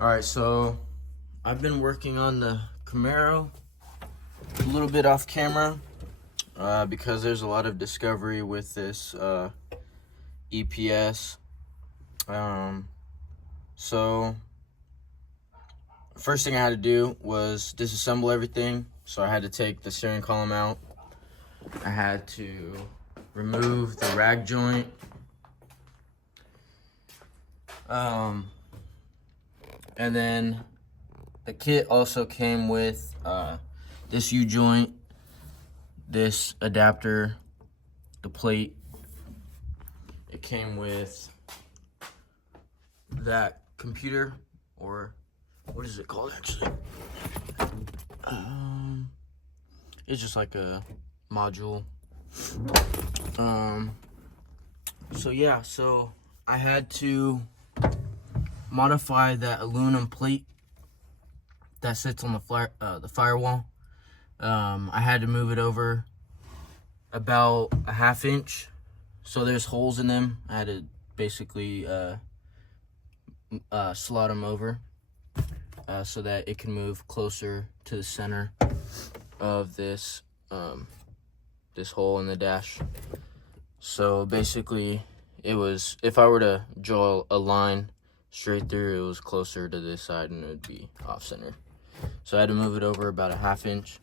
Alright, so I've been working on the Camaro a little bit off camera because there's a lot of discovery with this EPS. So first thing I had to do was disassemble everything. So I had to take the steering column out. I had to remove the rag joint. And then the kit also came with this U-joint, this adapter, the plate. It came with that computer, or what is it called actually? It's just like a module. So yeah, so I had to modify that aluminum plate that sits on the firewall. I had to move it over about a ½ inch, so there's holes in them. I had to basically slot them over so that it can move closer to the center of this this hole in the dash. So basically, it was, if I were to draw a line straight through, it was closer to this side and it would be off center. So I had to move it over about a ½ inch.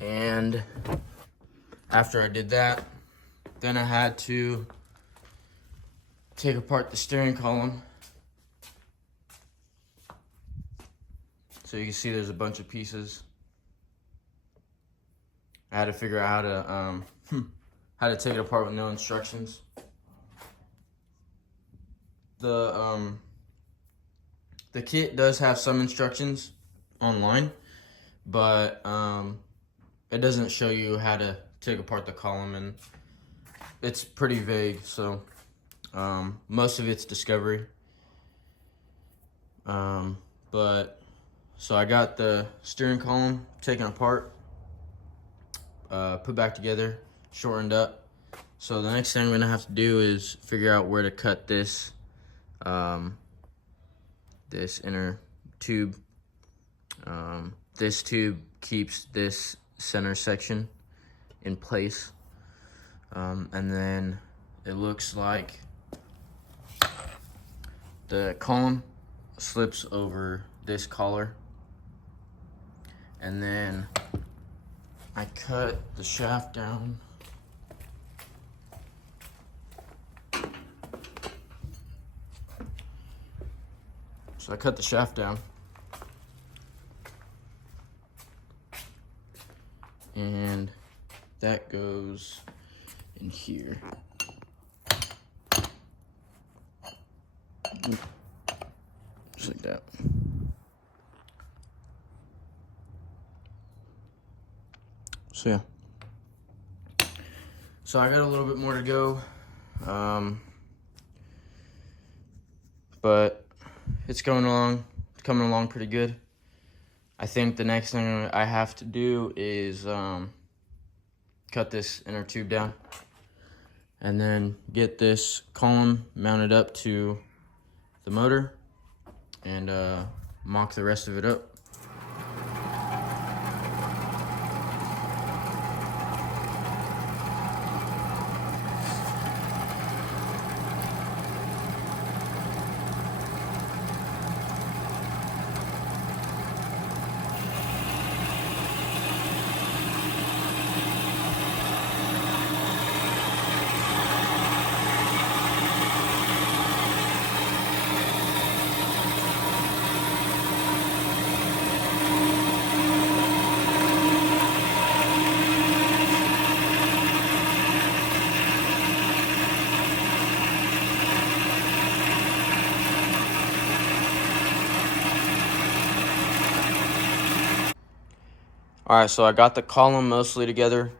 And after I did that, then I had to take apart the steering column. So you can see there's a bunch of pieces. I had to figure out how to take it apart with no instructions. The kit does have some instructions online, but it doesn't show you how to take apart the column, and it's pretty vague. So most of it's discovery. But so I got the steering column taken apart, put back together, shortened up. So the next thing I'm gonna have to do is figure out where to cut this this inner tube. This tube keeps this center section in place, and then it looks like the column slips over this collar, and then I cut the shaft down. So I cut the shaft down, and that goes in here. Just like that. So yeah. So I got a little bit more to go, but it's coming along pretty good. I think the next thing I have to do is cut this inner tube down, and then get this column mounted up to the motor, and mock the rest of it up. All right, so I got the column mostly together.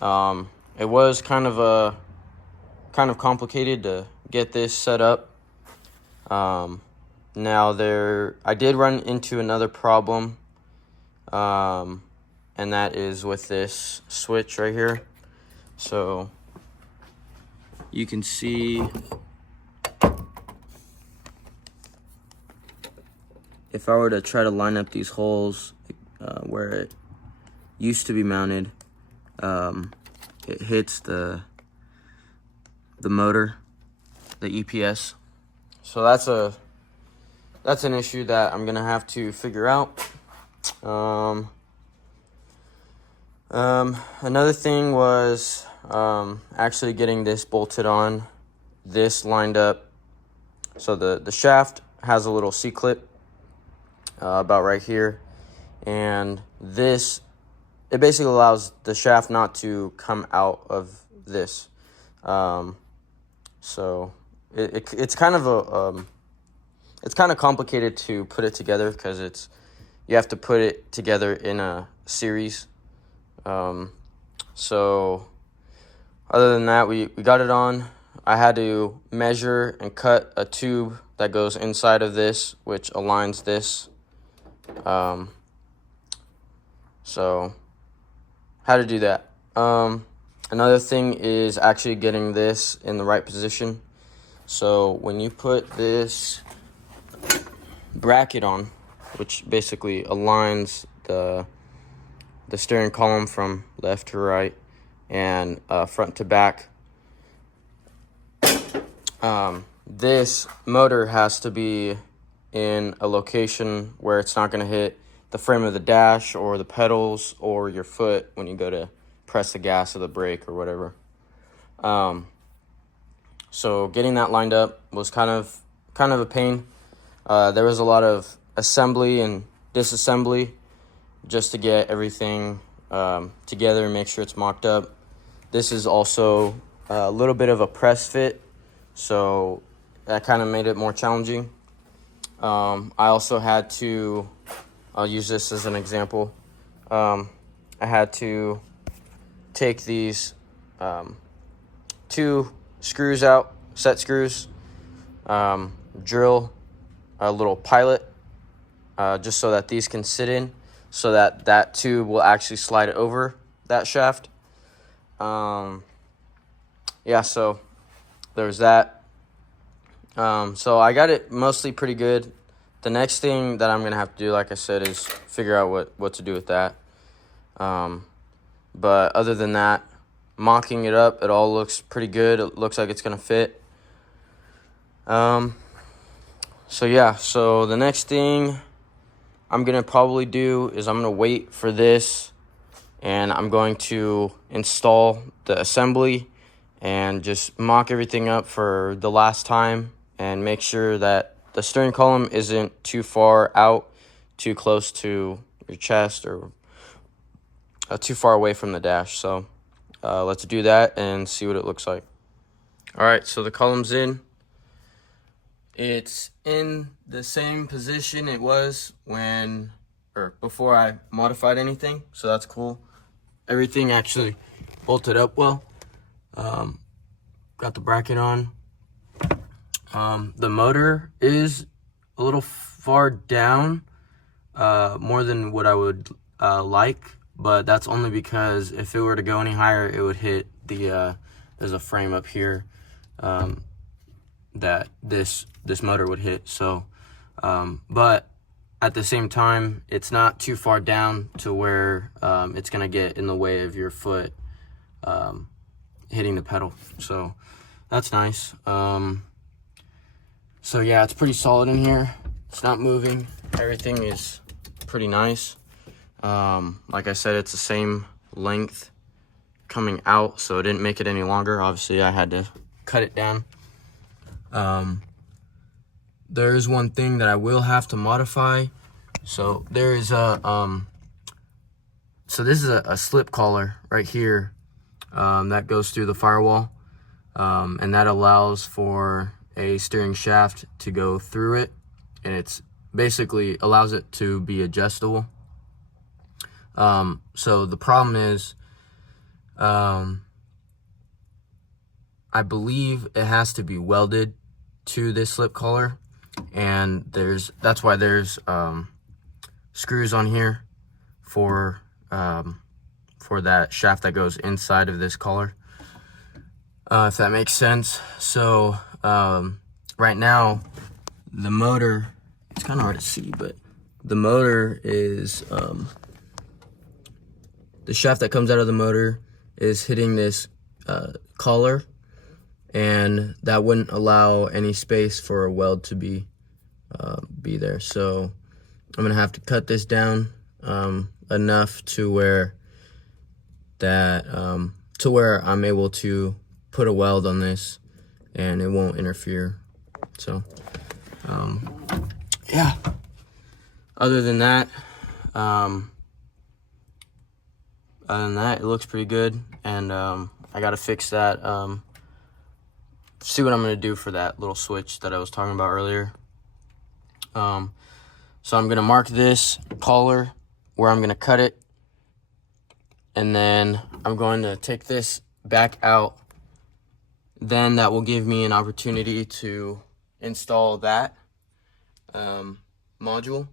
It was kind of complicated to get this set up. Now I did run into another problem, and that is with this switch right here. So you can see if I were to try to line up these holes where it used to be mounted, it hits the motor, the EPS. So that's an issue that I'm gonna have to figure out. Another thing was actually getting this bolted on, this lined up. So the shaft has a little C-clip about right here, and this, it basically allows the shaft not to come out of this. So it's kind of it's kind of complicated to put it together because you have to put it together in a series. So other than that, we got it on. I had to measure and cut a tube that goes inside of this, which aligns this. So how to do that. Another thing is actually getting this in the right position. So when you put this bracket on, which basically aligns the steering column from left to right and front to back, this motor has to be in a location where it's not going to hit the frame of the dash or the pedals or your foot when you go to press the gas or the brake or whatever. So getting that lined up was kind of a pain. There was a lot of assembly and disassembly just to get everything together and make sure it's mocked up. This is also a little bit of a press fit, so that kind of made it more challenging. I also had to, I'll use this as an example. I had to take these 2 screws out, set screws, drill a little pilot just so that these can sit in, so that tube will actually slide over that shaft. Yeah, so there's that. So I got it mostly pretty good. The next thing that I'm gonna have to do, like I said, is figure out what to do with that. But other than that, mocking it up, it all looks pretty good. It looks like it's gonna fit. So yeah, so the next thing I'm gonna probably do is I'm gonna wait for this, and I'm going to install the assembly and just mock everything up for the last time and make sure that the steering column isn't too far out, too close to your chest, or too far away from the dash. So let's do that and see what it looks like. All right, so the column's in. It's in the same position it was before I modified anything, so that's cool. Everything actually bolted up well. Got the bracket on. The motor is a little far down, more than what I would like, but that's only because if it were to go any higher, it would hit there's a frame up here that this motor would hit. So but at the same time, it's not too far down to where it's gonna get in the way of your foot hitting the pedal. So that's nice. So yeah, it's pretty solid in here. It's not moving. Everything is pretty nice. Like I said, it's the same length coming out, so it didn't make it any longer. Obviously, I had to cut it down. There is one thing that I will have to modify. So there is so this is a slip collar right here that goes through the firewall, and that allows for a steering shaft to go through it, and it's basically allows it to be adjustable. So the problem is, I believe it has to be welded to this slip collar, and that's why there's screws on here for that shaft that goes inside of this collar, if that makes sense. So right now the motor it's kind of hard to see, but the motor is, the shaft that comes out of the motor is hitting this collar, and that wouldn't allow any space for a weld to be there. So I'm gonna have to cut this down enough to where I'm able to put a weld on this and it won't interfere. So yeah, other than that it looks pretty good. And I gotta fix that, see what I'm gonna do for that little switch that I was talking about earlier. So I'm gonna mark this collar where I'm gonna cut it, and then I'm going to take this back out. Then that will give me an opportunity to install that module.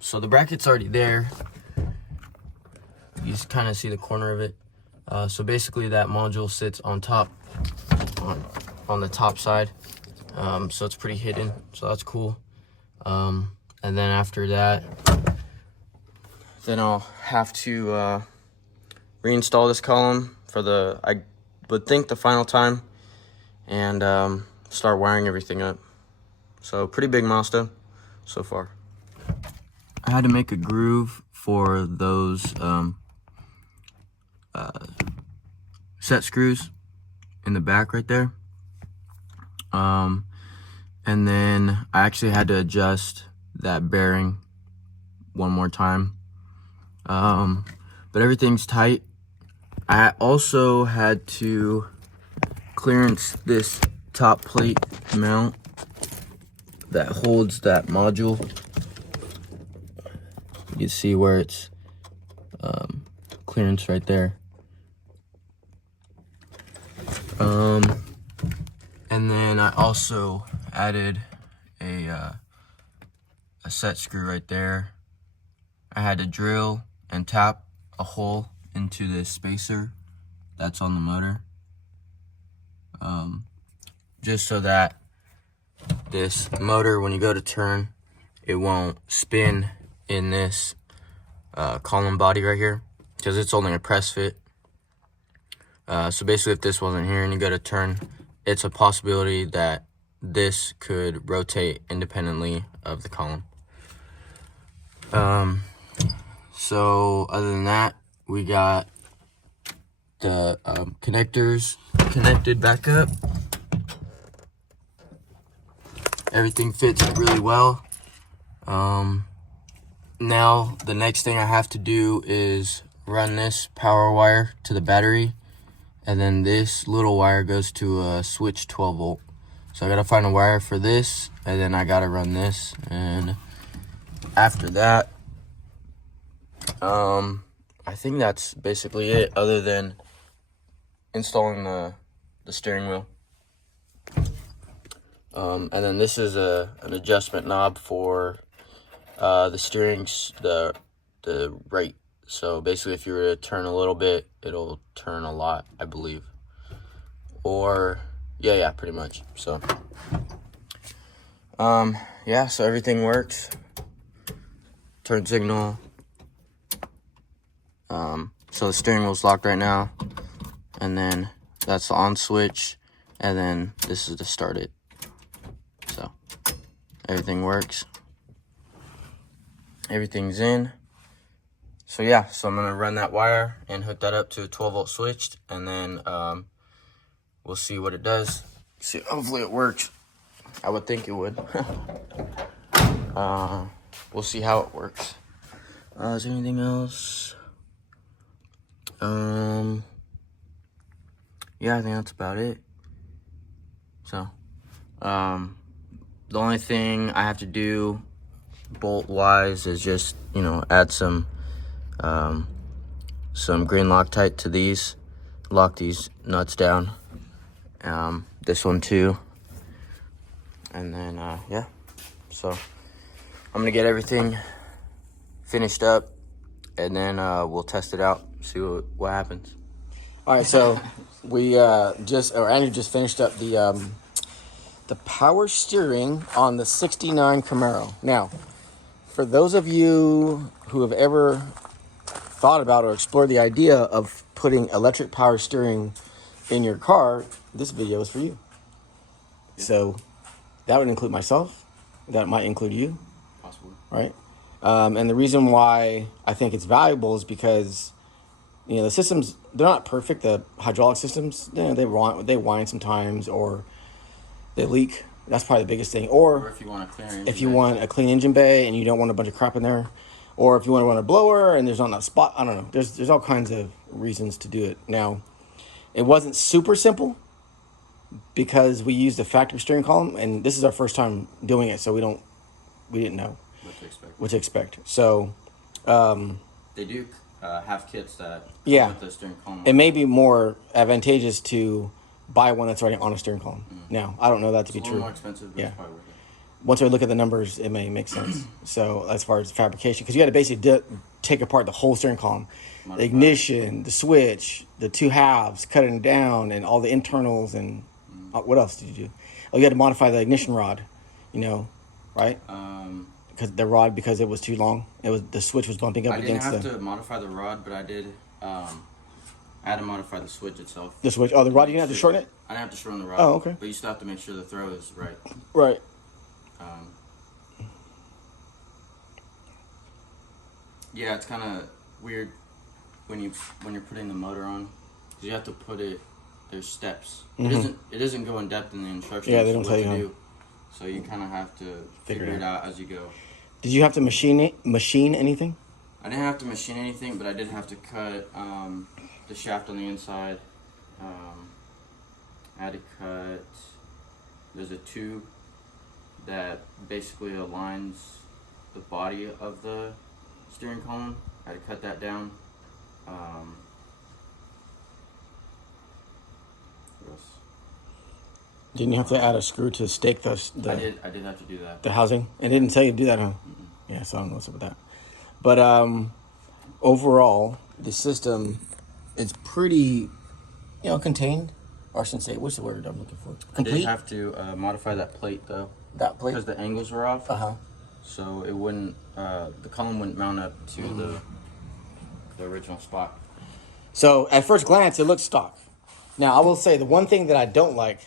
So the bracket's already there. You kind of see the corner of it. So basically that module sits on top, on the top side. So it's pretty hidden, so that's cool. And then after that, then I'll have to reinstall this column for I would think the final time, and start wiring everything up. So pretty big milestone so far. I had to make a groove for those set screws in the back right there. And then I actually had to adjust that bearing one more time. But everything's tight. I also had to clearance this top plate mount that holds that module. You can see where it's clearance right there. And then I also added a set screw right there. I had to drill and tap a hole into this spacer that's on the motor, just so that this motor, when you go to turn, it won't spin in this column body right here, because it's only a press fit. So basically, if this wasn't here and you go to turn, it's a possibility that this could rotate independently of the column. So other than that, we got the connectors connected back up. Everything fits really well. Now the next thing I have to do is run this power wire to the battery, and then this little wire goes to a switch 12 volt. So I gotta find a wire for this, and then I gotta run this. And after that, I think that's basically it, other than installing the steering wheel. And then this is an adjustment knob for the steering's the rate. So basically, if you were to turn a little bit, it'll turn a lot, I believe. Or yeah, pretty much. So yeah, so everything works. Turn signal. So the steering wheel's locked right now, and then that's the on switch, and then this is to start it. So everything works. Everything's in. So yeah, so I'm gonna run that wire and hook that up to a 12 volt switch, and then we'll see what it does. See, hopefully it works. I would think it would. We'll see how it works. Is there anything else? Yeah, I think that's about it. So, the only thing I have to do bolt-wise is just, add some green Loctite to these. Lock these nuts down. This one too. And then, yeah. So, I'm gonna get everything finished up, and then we'll test it out, see what happens. All right, so we Andy just finished up the the power steering on the 69 Camaro. Now, for those of you who have ever thought about or explored the idea of putting electric power steering in your car, this video is for you. So that would include myself. That might include you. Possibly. Right? And the reason why I think it's valuable is because, you know, the systems, they're not perfect. The hydraulic systems, you know, they whine sometimes, or they leak. That's probably the biggest thing. Or if you want a clean engine if you want a clean engine bay and you don't want a bunch of crap in there, or if you want to run a blower and there's not enough spot, I don't know. There's all kinds of reasons to do it. Now, it wasn't super simple because we used a factory steering column, and this is our first time doing it, so we didn't know what to expect. So they do have kits that yeah, with the steering column. It may be more advantageous to buy one that's already on a steering column. Now, I don't know that to be It's a true. little more expensive, but it's probably worth it. Once we look at the numbers, it may make sense. So as far as fabrication, because you got to basically take apart the whole steering column, the ignition, the switch, the two halves, cut it down, and all the internals, and what else did you do? Oh, you had to modify the ignition rod, you know, right? Because the rod, because it was too long, the switch was bumping up against I didn't have to modify the rod, but I did. I had to modify the switch itself. The switch? Oh, the rod, you didn't have to shorten it? I didn't have to shorten the rod. Oh, okay. But you still have to make sure the throw is right. Right. Yeah, it's kind of weird when you're putting the motor on, because you have to put it. There's steps. It doesn't go in depth in the instructions. Yeah, they don't tell you what how. to do. So you kind of have to figure it out as you go. Did you have to machine anything? I didn't have to machine anything, but I did have to cut the shaft on the inside. I had to cut. There's a tube that basically aligns the body of the steering column. I had to cut that down. What else? Didn't you have to add a screw to stake the I did have to do that. The housing? It didn't tell you to do that, huh? Yeah, so I don't know what's up with that. But overall, the system is pretty, contained. Or I shouldn't say, what's the word I'm looking for? Complete? I did have to modify that plate, though. That plate? Because the angles were off. Uh-huh. So it wouldn't, the column wouldn't mount up to the original spot. So at first glance, it looks stock. Now, I will say the one thing that I don't like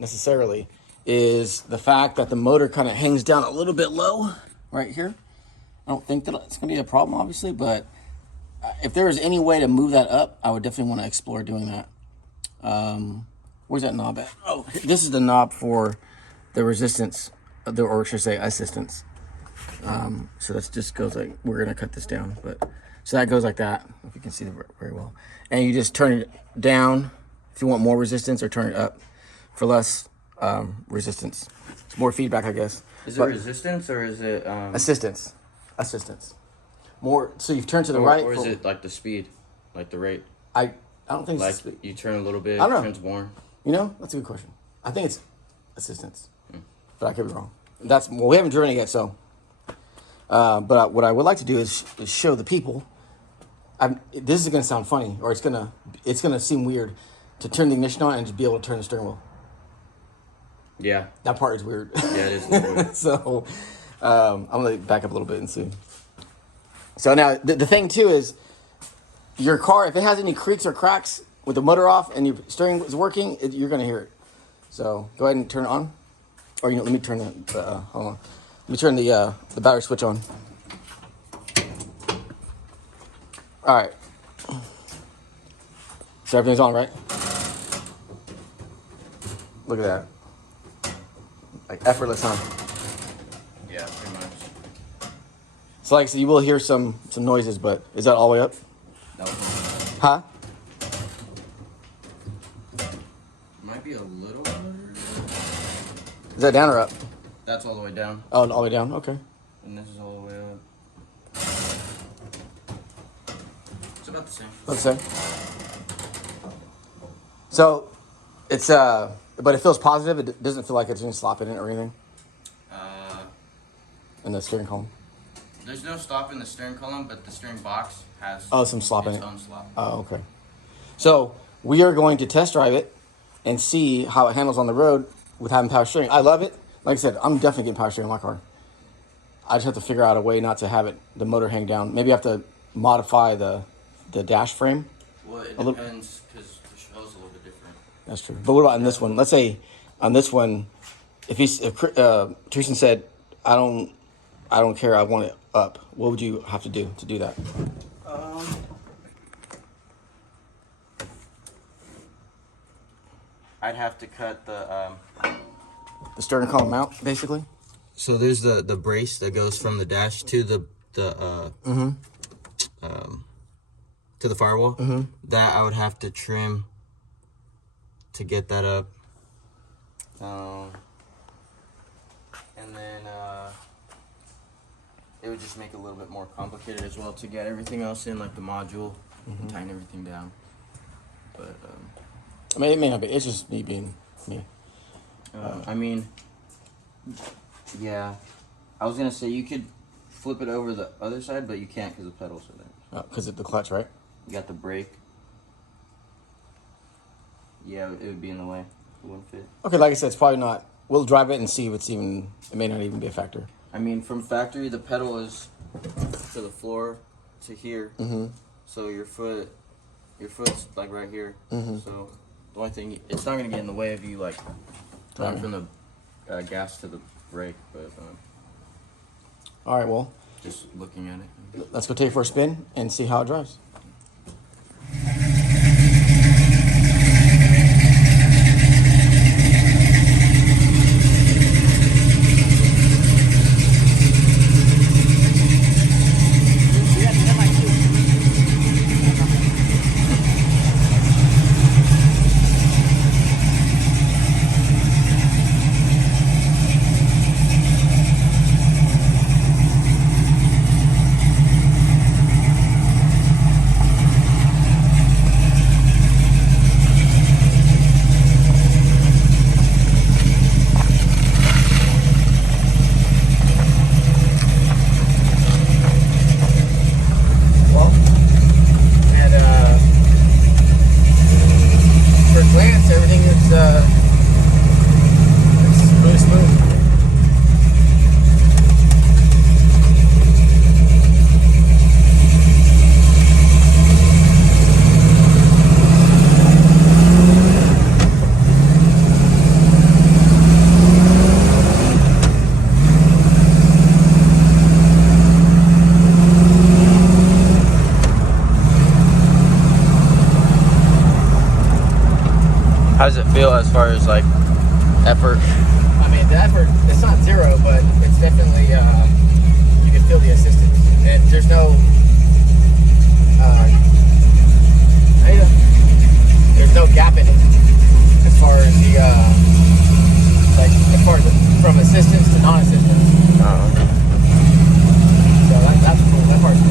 necessarily is the fact that the motor kind of hangs down a little bit low right here. I don't think that it's going to be a problem, obviously, but if there was any way to move that up, I would definitely want to explore doing that. Where's that knob at? Oh, this is the knob for the resistance, or I should say assistance. So that just goes like, we're going to cut this down, but so that goes like that, if you can see it very well. And you just turn it down if you want more resistance, or turn it up for less resistance. It's more feedback, I guess. Is it resistance, or is it assistance? More. So you turn to the right, or is it like the speed, like the rate? I don't think like it's speed. You turn a little bit, I don't know. turns more. That's a good question. I think it's assistance, but I could be wrong. We haven't driven it yet, so. But what I would like to do is show the people. This is going to sound funny, or it's going to seem weird to turn the ignition on and just be able to turn the steering wheel. Yeah. That part is weird. Yeah, it is weird. So I'm going to back up a little bit and see. So now the thing too is your car, if it has any creaks or cracks with the motor off and your steering is working, you're going to hear it. So go ahead and turn it on. Or let me turn hold on. Let me turn the battery switch on. All right. So everything's on, right? Look at that. Like effortless, huh? Yeah, pretty much. So like I said, you will hear some noises, but is that all the way up? That was Huh? might be a little louder. Is that down or up? That's all the way down. Oh, all the way down? Okay. And this is all the way up. It's about the same. Let's say. So, it's but it feels positive. It doesn't feel like it's any slop in it or anything. In the steering column. There's no slop in the steering column, but the steering box has some slop in it. Its own slop. Oh, okay. So we are going to test drive it and see how it handles on the road with having power steering. I love it. Like I said, I'm definitely getting power steering in my car. I just have to figure out a way not to have the motor hang down. Maybe I have to modify the dash frame. Well, it depends because the shell's a little bit different. That's true. But what about in this one? Let's say on this one, if Teresa said, I don't care, I want it up. What would you have to do that? I'd have to cut the stern column mount, basically. So there's the brace that goes from the dash to the firewall. That I would have to trim to get that up. And then it would just make it a little bit more complicated as well to get everything else in, like the module, and tighten everything down. But I mean, it may not be. It's just me being me. I mean, yeah. I was gonna say you could flip it over the other side, but you can't because the pedals are there. Because of the clutch, right? You got the brake. Yeah, it would be in the way. It wouldn't fit. Okay, like I said, it's probably not. We'll drive it and see if it's even. It may not even be a factor. I mean, from factory, the pedal is to the floor to here. So your foot's like right here. So the only thing, it's not gonna get in the way of you like going from the gas to the brake, but all right, well, just looking at it. Let's go take it for a spin and see how it drives. How does it feel as far as like effort? I mean, the effort, it's not zero, but it's definitely, you can feel the assistance. And there's no, there's no gap in it as far as the, from assistance to non-assistance. So that's cool, that part's cool.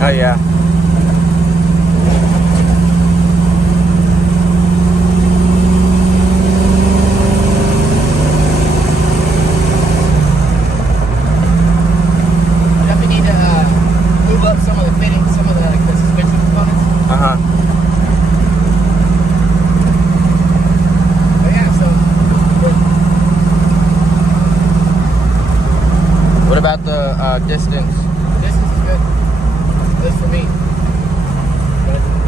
Oh yeah. Definitely need to move up some of the fittings, some of the suspension components. But yeah, so good. What about the distance? The distance is good. This for me.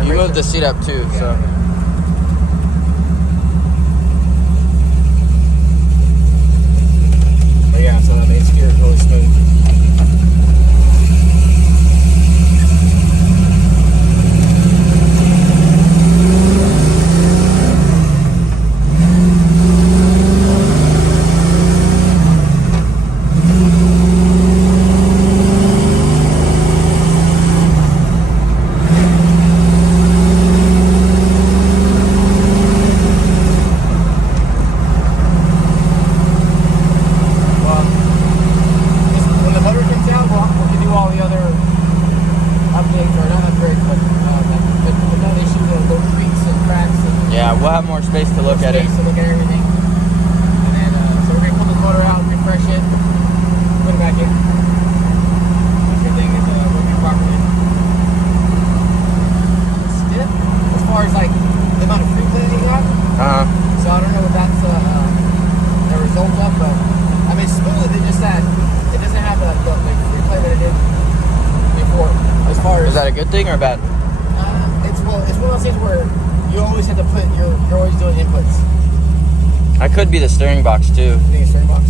You moved the seat up too, yeah, so. But yeah, so that made steer really smooth. space to look at it. To look at everything. And then, so we're gonna pull this motor out, refresh it, put it back in. Everything is working properly. It's stiff as far as like the amount of free play that you have. So I don't know what that's the result of, but I mean, smooth. It just that it doesn't have the free play that it did before. As far as is that a good thing or bad? it's one of those things where you always have to put you're always doing inputs. I could be the steering box too. You think it's steering box?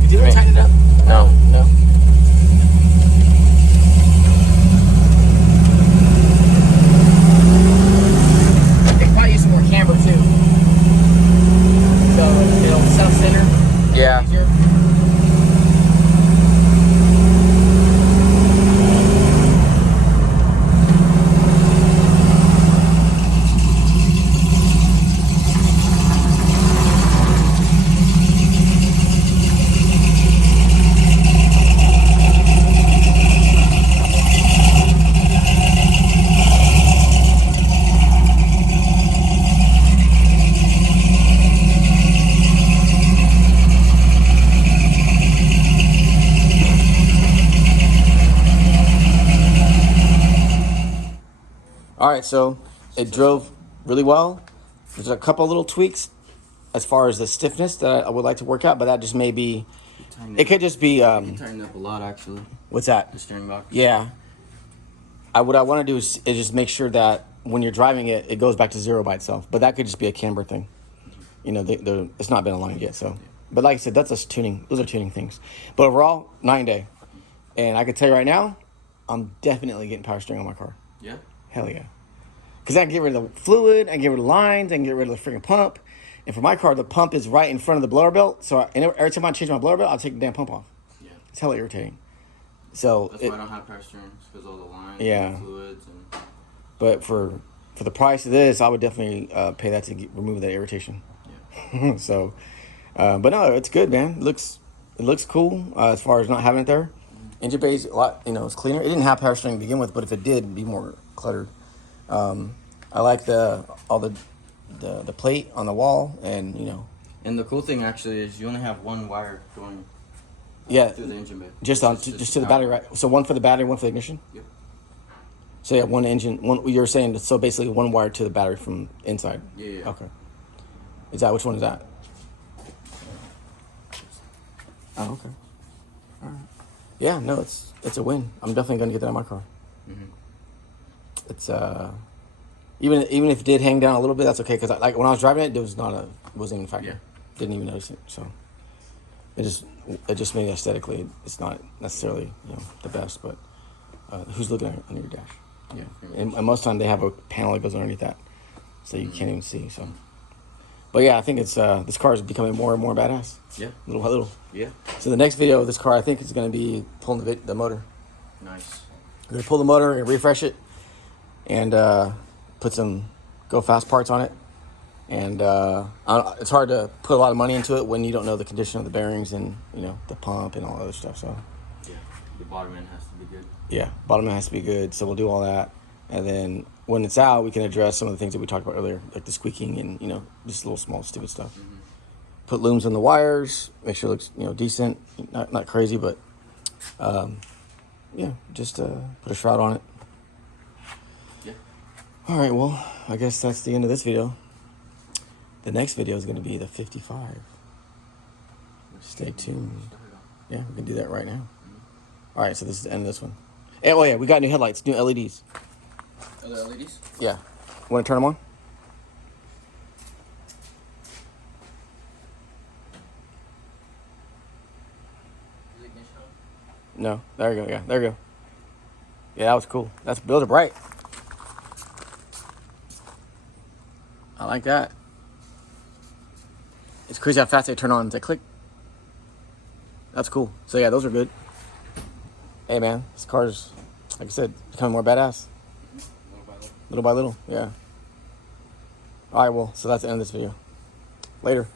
Did you ever tighten it up? No. No. I could probably use some more camber too. So it'll self-center. Yeah. Easier. All right, so it drove really well. There's a couple little tweaks as far as the stiffness that I would like to work out, but that just may be. It could just be. Tightened up a lot actually. What's that? The steering box. Yeah. What I want to do is just make sure that when you're driving it, it goes back to zero by itself. But that could just be a camber thing. You know, it's not been aligned yet, so. But like I said, that's just tuning. Those are tuning things. But overall, 9-day, and I can tell you right now, I'm definitely getting power steering on my car. Yeah. Hell yeah. Because I can get rid of the fluid, I can get rid of the lines, I can get rid of the freaking pump. And for my car, the pump is right in front of the blower belt. So every time I change my blower belt, I'll take the damn pump off. Yeah. It's hella irritating. So that's why I don't have power steering, because all the lines and fluids. And... But for the price of this, I would definitely pay that to remove that irritation. Yeah. So, but no, it's good, man. It looks cool as far as not having it there. Engine bay's a lot, it's cleaner. It didn't have power steering to begin with, but if it did, it'd be more cluttered. I like all the plate on the wall, and And the cool thing actually is you only have one wire going. Through the engine bay. Just to the battery, right? So one for the battery, one for the ignition. Yep. So yeah, one engine. You're saying so basically one wire to the battery from inside. Yeah. Okay. Which one is that? Oh, okay. All right. Yeah, no, it's a win. I'm definitely gonna get that on my car. Mm-hmm. It's even if it did hang down a little bit, that's okay. Cause like when I was driving it, it wasn't even a factor. Yeah. Didn't even notice it. So it just made aesthetically, it's not necessarily the best. But who's looking at under your dash? Yeah. And most of the time they have a panel that goes underneath that, so you can't even see. So, but yeah, I think it's this car is becoming more and more badass. Yeah. Little by little. Yeah. So the next video of this car, I think, is going to be pulling the motor. Nice. I'm going to pull the motor and refresh it, and put some go fast parts on it. And it's hard to put a lot of money into it when you don't know the condition of the bearings and the pump and all that other stuff. So yeah, the bottom end has to be good. Yeah, bottom end has to be good. So we'll do all that, and then when it's out, we can address some of the things that we talked about earlier, like the squeaking and just little small stupid stuff. Mm-hmm. Put looms on the wires, make sure it looks decent, not crazy, but yeah, just put a shroud on it. Yeah. All right, well, I guess that's the end of this video. The next video is going to be the 55. Stay tuned. Yeah, we can do that right now. All right, so this is the end of this one. Hey, oh yeah, we got new headlights, new LEDs. Other LEDs? Yeah. Want to turn them on? No. There you go. Yeah, there you go. Yeah, that was cool. Those are bright. I like that. It's crazy how fast they turn on. They click. That's cool. So yeah, those are good. Hey man, this car's, like I said, becoming more badass. Little by little, yeah. All right, well, so that's the end of this video. Later.